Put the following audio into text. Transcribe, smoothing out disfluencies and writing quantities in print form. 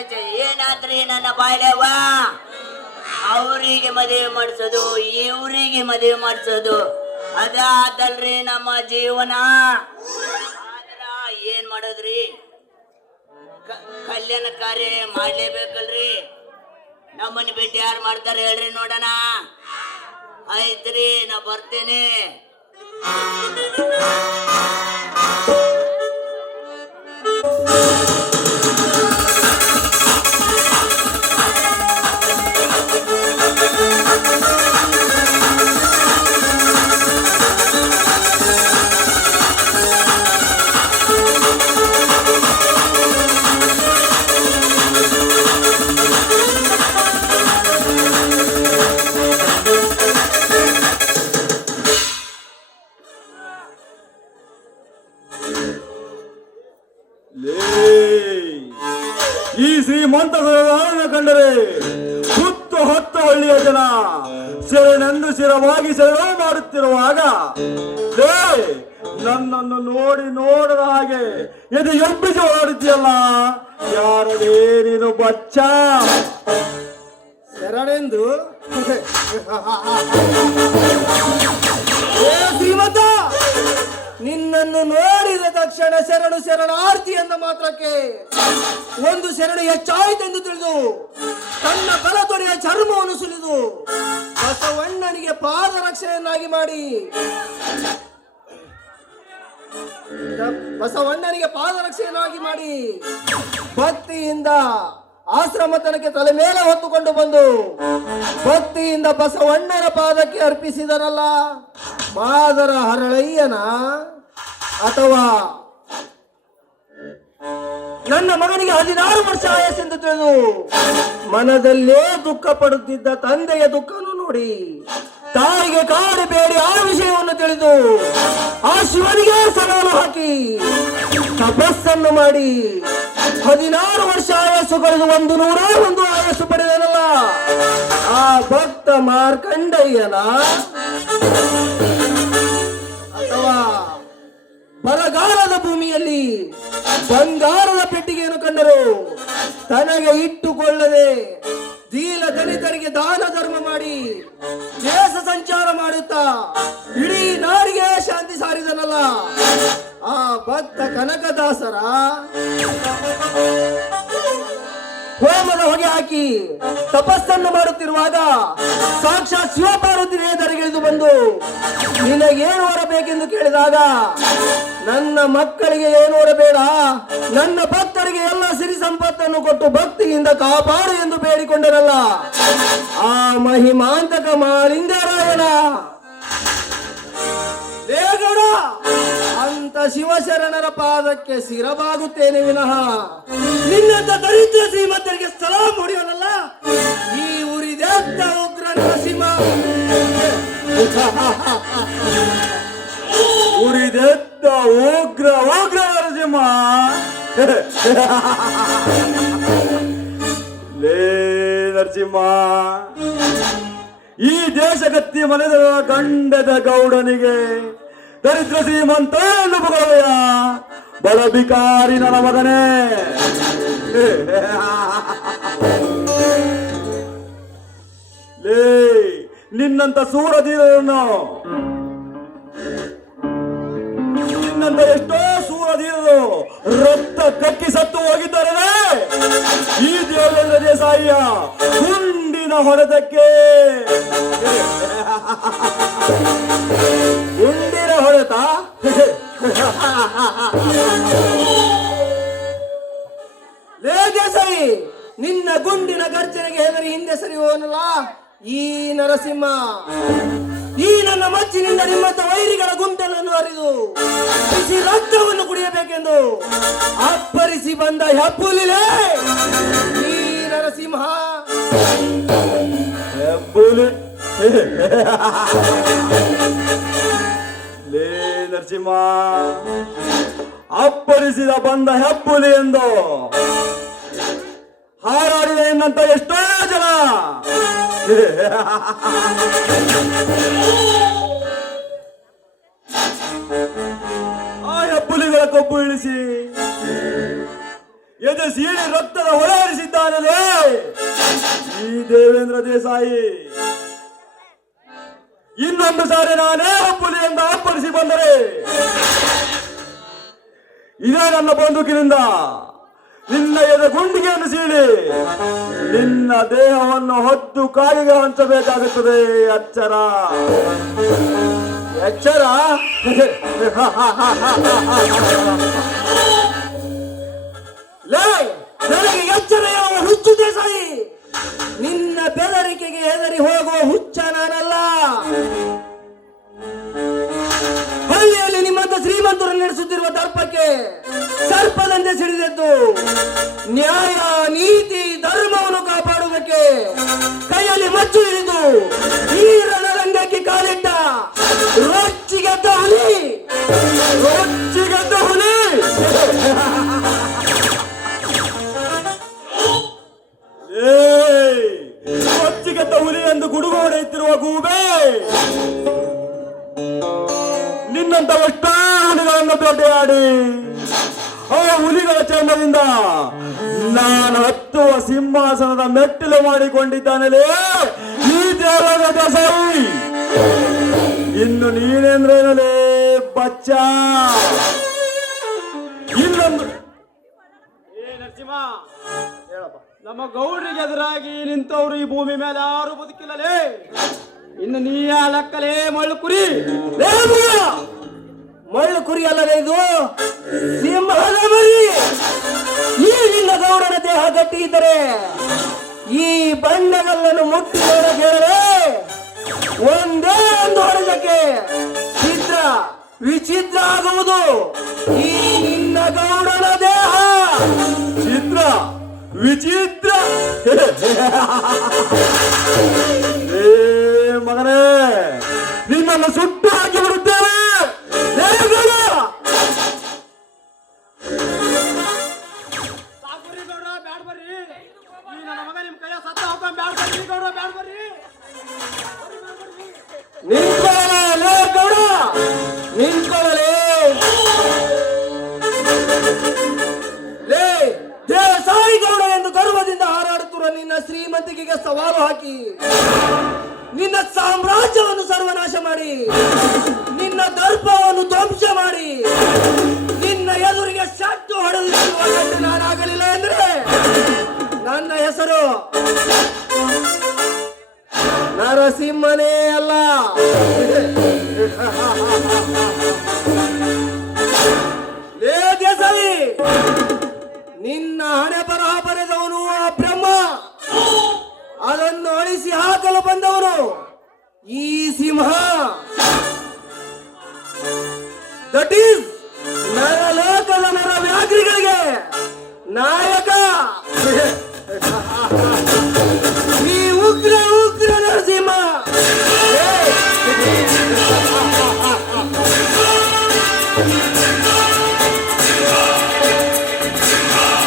ಏನಾದ್ರಿ ನನ್ನ ಬಾಯ್ಲೆವ ಅವರಿಗೆ ಮದುವೆ ಮಾಡಿಸೋದು ಇವರಿಗೆ ಮದುವೆ ಮಾಡಿಸೋದು ಅದಾದಲ್ರಿ ನಮ್ಮ ಜೀವನ. ಆದ್ರ ಏನ್ ಮಾಡೋದ್ರಿ, ಕಲ್ಯಾಣ ಕಾರ್ಯ ಮಾಡ್ಲೇಬೇಕಲ್ರಿ. ನಮ್ಮನ್ನ ಬಿಟ್ಟು ಯಾರು ಮಾಡ್ತಾರೆ ಹೇಳ್ರಿ ನೋಡೋಣ. ಆಯ್ತ್ರಿ, ನಾ ಬರ್ತೇನೆ. ಈ ಶ್ರೀಮಂತ ಕಂಡರೆ ಹುತ್ತು ಹೊತ್ತು ಹಳ್ಳಿಯ ಜನ ಶರಣೆಂದು ಶಿರವಾಗಿ ಶರಣ ಮಾಡುತ್ತಿರುವಾಗ ನನ್ನನ್ನು ನೋಡಿ ನೋಡದ ಹಾಗೆ ಇದು ಎಬ್ಬಿಸಿ ಓಡಿದ್ಯಲ್ಲ, ಯಾರದೇ ನೀನು ಬಚ್ಚ ಶರಣೆಂದು ಶ್ರೀಮಂತ ನಿನ್ನನ್ನು ನೋಡಿದ ತಕ್ಷಣ ಶರಣು ಶರಣಾರ್ಥಿ ಎಂದ ಮಾತ್ರಕ್ಕೆ ಒಂದು ಶರಣು ಹೆಚ್ಚಾಯಿತೆಂದು ತಿಳಿದು ತನ್ನ ಬಲತೊಡೆಯ ಚರ್ಮವನ್ನು ಸುಲಿದು ಬಸವಣ್ಣನಿಗೆ ಪಾದರಕ್ಷೆಯನ್ನಾಗಿ ಮಾಡಿ ಭಕ್ತಿಯಿಂದ ಆಶ್ರಮತನಕ್ಕೆ ತಲೆ ಮೇಲೆ ಹೊತ್ತುಕೊಂಡು ಬಂದು ಭಕ್ತಿಯಿಂದ ಬಸವಣ್ಣನ ಪಾದಕ್ಕೆ ಅರ್ಪಿಸಿದರಲ್ಲ, ಮಾದರ ಹರಳಯ್ಯನ ಅಥವಾ ನನ್ನ ಮಗನಿಗೆ 16 ವರ್ಷ ಆಯಸ್ಸೆಂದು ತಿಳಿದು ಮನದಲ್ಲೇ ದುಃಖ ಪಡುತ್ತಿದ್ದ ತಂದೆಯ ದುಃಖವನ್ನು ನೋಡಿ ತಾಯಿಗೆ ಕಾಡಬೇಡಿ ಆ ವಿಷಯವನ್ನು ತಿಳಿದು ಆ ಶಿವನಿಗೆ ಸವಾಲು ಹಾಕಿ ತಪಸ್ಸನ್ನು ಮಾಡಿ 16 ವರ್ಷ ಆಯಸ್ಸು ಕಳೆದು 101 ಆಯಸ್ಸು ಪಡೆದನಲ್ಲ ಆ ಭಕ್ತ ಮಾರ್ಕಂಡಯ್ಯನ ಅಥವಾ ಬರಗಾಲದ ಭೂಮಿಯಲ್ಲಿ ಬಂಗಾರದ ಪೆಟ್ಟಿಗೆಯನ್ನು ಕಂಡರು ತನಗೆ ಇಟ್ಟುಕೊಳ್ಳದೆ ದೀನ ದಲಿತರಿಗೆ ದಾನ ಧರ್ಮ ಮಾಡಿ ದೇಶ ಸಂಚಾರ ಮಾಡುತ್ತಾ ಇಡೀ ನಾಡಿಗೆ ಶಾಂತಿ ಸಾರಿದನಲ್ಲ ಆ ಭಕ್ತ ಕನಕದಾಸರ ಹೋಮದ ಹೊಗೆ ಹಾಕಿ ತಪಸ್ಸನ್ನು ಮಾಡುತ್ತಿರುವಾಗ ಸಾಕ್ಷಾತ್ ಶಿವಪಾರ್ವತಿ ಎದುರಿಗಿಳಿದು ಬಂದು ನಿನಗೇನು ಹೊರಬೇಕೆಂದು ಕೇಳಿದಾಗ ನನ್ನ ಮಕ್ಕಳಿಗೆ ಏನು ಹೊರಬೇಡ, ನನ್ನ ಭಕ್ತರಿಗೆ ಎಲ್ಲ ಸಿರಿ ಸಂಪತ್ತನ್ನು ಕೊಟ್ಟು ಭಕ್ತಿಯಿಂದ ಕಾಪಾಡು ಎಂದು ಬೇಡಿಕೊಂಡರಲ್ಲ ಆ ಮಹಿಮಾಂತಕ ಮಾಲಿಂಗರಾಯನ ದೇಗೌಡ ಅಂತ ಶಿವಶರಣರ ಪಾದಕ್ಕೆ ಶಿರಬಾಗುತ್ತೇನೆ ವಿನಃ ನಿನ್ನಂತ ದರಿದ್ರ ಶ್ರೀಮಂತರಿಗೆ ಸ್ಥಳ ಮುಡಿಯೋನಲ್ಲ ಈ ಉರಿದೆದ್ದ ಉಗ್ರ ನರಸಿಂಹ. ಉರಿದೆದ್ದ ಉಗ್ರ ನರಸಿಂಹ ಲೇ ನರಸಿಂಹ, ಈ ದೇಶಗತ್ತಿ ಮನೆದ ಗಂಡದ ಗೌಡನಿಗೆ ದರಿದ್ರ ಶ್ರೀಮಂತ ಎನ್ನುವುದೆಯ ಬಡ ಬಿಕಾರಿ ನನ್ನ ಮಗನೇ. ಲೇ ನಿನ್ನಂತ ಸೂರಧೀರರನ್ನು ನಿನ್ನಂತ ಎಷ್ಟೋ ಸೂರಧೀರರು ರಕ್ತ ಕಕ್ಕಿ ಸತ್ತು ಹೋಗಿದ್ದಾರೆ. ಈ ದೇವೇಂದ್ರ ದೇಸಾಯಿಯ ಗುಂಡಿನ ಹೊಡೆತಕ್ಕೆ ಗುಂಡಿನ ಹೊಡೆತ ಲೇ ದೇಸಾಯಿ, ನಿನ್ನ ಗುಂಡಿನ ಗರ್ಜನೆಗೆ ಹೆದರಿ ಹಿಂದೆ ಸರಿಯುವನಲ್ಲ ಈ ನರಸಿಂಹ. ಈ ನನ್ನ ಮಚ್ಚಿನಿಂದ ನಿಮ್ಮಂತ ವೈರಿಗಳ ಗುಂಟನ್ನು ಅರಿದು ಬಿಸಿ ರಕ್ತವನ್ನು ಕುಡಿಯಬೇಕೆಂದು ಅಪ್ಪರಿಸಿ ಬಂದ ಹೆಬ್ಬುಲಿಲೇ ಈ ನರಸಿಂಹ. ಹೆಬ್ಬುಲಿ ಲೇ ನರಸಿಂಹ, ಅಪ್ಪರಿಸಿದ ಬಂದ ಹೆಬ್ಬುಲಿ ಎಂದು ಹಾರಾಡಿದೆ ಎನ್ನಂತ ಎಷ್ಟೋ ಜನ ಆ ಹೆಬ್ಬುಲಿಗಳ ಕೊಬ್ಬು ಇಳಿಸಿ ಎದೆ ಸೀಳಿ ರಕ್ತದ ಹೊಳೆಹರಿಸಿದ್ದಾನಲೇ ಈ ದೇವೇಂದ್ರ ದೇಸಾಯಿ. ಇನ್ನೊಂದು ಸಾರಿ ನಾನೇ ಹುಲಿ ಎಂದು ಅಪ್ಪಳಿಸಿ ಬಂದರೆ ಇದೇ ನನ್ನ ಬಂದೂಕಿನಿಂದ ನಿನ್ನ ಎದೆ ಗುಂಡಿಗೆಯನ್ನು ಸೀಳಿ ನಿನ್ನ ದೇಹವನ್ನು ಹೊತ್ತು ಕಾಯಿಗೆ ಹಂಚಬೇಕಾಗುತ್ತದೆ. ಎಚ್ಚರ ಎಚ್ಚರ. ಲೇ, ನನಗೆ ಎಚ್ಚರ ಯಾವ ಹುಚ್ಚು ದೇಸಾಯಿ? ನಿನ್ನ ಬೆದರಿಕೆಗೆ ಹೆದರಿ ಹೋಗುವ ಹುಚ್ಚ ನಾನಲ್ಲ. ಹಳ್ಳಿಯಲ್ಲಿ ನಿಮ್ಮಂತ ಶ್ರೀಮಂತರು ನಡೆಸುತ್ತಿರುವ ದರ್ಪಕ್ಕೆ ಸರ್ಪದಂತೆ ಸಿಡಿದೆದ್ದು ನ್ಯಾಯ ನೀತಿ ಧರ್ಮವನ್ನು ಕಾಪಾಡುವುದಕ್ಕೆ ಕೈಯಲ್ಲಿ ಮಚ್ಚು ಹಿಡಿದು ಈ ರಣರಂಗಕ್ಕೆ ಕಾಲಿಟ್ಟ ರೊಚ್ಚಿಗೆದ್ದ ಹುಲಿ. ರೊಚ್ಚಿಗೆದ್ದ ಹುಲಿ ಎಂದು ಗುಡುಗು ಹೊಡೆಯುತ್ತಿರುವ ಗೂಬೆ, ನಿನ್ನಂತ ಎಷ್ಟೋ ಹುಲಿಗಳನ್ನು ಬೇಟೆಯಾಡಿ ಆ ಹುಲಿಗಳ ಚಂದದಿಂದ ನಾನು ಹತ್ತುವ ಸಿಂಹಾಸನದ ಮೆಟ್ಟಿಲು ಮಾಡಿಕೊಂಡಿದ್ದಾನಲೇ ಈ ದೇವರ ದೇಸಾಯಿ. ಇನ್ನು ನೀನೇಂದ್ರೇನಲೇ ಬಚ್ಚ. ಇಲ್ಲೊಂದು ನರಸಿಂಹ, ನಮ್ಮ ಗೌಡರಿಗೆ ಎದುರಾಗಿ ನಿಂತವರು ಈ ಭೂಮಿ ಮೇಲೆ ಯಾರು ಬದುಕಿಲ್ಲಲೇ. ಇನ್ನು ನೀ ಲೆಕ್ಕಲೇ ಮಳ್ಳು ಕುರಿ. ಮಳ್ಳು ಕುರಿ ಅಲ್ಲದೆ ಇದು ಸಿಂಹದ ಮರಿ. ಈ ನಿನ್ನ ಗೌಡನ ದೇಹ ಗಟ್ಟಿ ಇದ್ದರೆ ಈ ಬಂಡೆಗಲ್ಲನ್ನು ಮುಟ್ಟಿ ನೋಡಬೇಡರೆ ಒಂದೇ ಒಂದು ಹೊಡೆದಕ್ಕೆ ಚಿತ್ರ ವಿಚಿತ್ರ ಆಗುವುದು ಈ ನಿನ್ನ ಗೌಡನ ದೇಹ. ಚಿತ್ರ ವಿಚಿತ್ರ. ಏ ಮಗನೇ, ನಿನ್ನನ್ನು ಸುಟ್ಟು ಹಾಕಿ ಬಿಡುತ್ತೇವೆ. ಸಾಕುರಿ ಗೌಡ, ಬ್ಯಾಡ್ ಬರ್ರಿ. ಈ ನನ್ನ ಮಗ ನಿಮ್ ಕೈಯ ಸತ್ತ ಹೋಗ್ತಾನೆ. ಬ್ಯಾಡ್ ಬರ್ರಿ ಗೌಡ, ಬ್ಯಾಡ್ ಬರ್ರಿ. ನಿಂತ್ಕೊಳ್ಳಲೇ ಗೌಡ, ನಿಂತ್ಕೊಳ್ಳಲೇ. ಲೇ ದೇಸಾಯಿ ಗೌಡ ಎಂದು ಗರ್ವದಿಂದ ಹಾರಾಡುತ್ತಿರುವ ನಿನ್ನ ಶ್ರೀಮಂತಿಕೆಗೆ ಸವಾಲು ಹಾಕಿ ನಿನ್ನ ಸಾಮ್ರಾಜ್ಯವನ್ನು ಸರ್ವನಾಶ ಮಾಡಿ ನಿನ್ನ ದರ್ಪವನ್ನು ಧ್ವಂಸ ಮಾಡಿ ನಿನ್ನ ಎದುರಿಗೆ ಶಟ್ಟು ಹೊಡೆದು ನಾನಾಗಲಿಲ್ಲ ಅಂದ್ರೆ ನನ್ನ ಹೆಸರು ನರಸಿಂಹನೇ ಅಲ್ಲ. ಲೇ ದೇಸಾಯಿ, ನಿನ್ನ ಹಣೆ ಬರಹ ಬರೆದವನು ಆ ಬ್ರಹ್ಮ, ಅದನ್ನು ಅಳಿಸಿ ಹಾಕಲು ಬಂದವನು ಈ ಸಿಂಹ. That is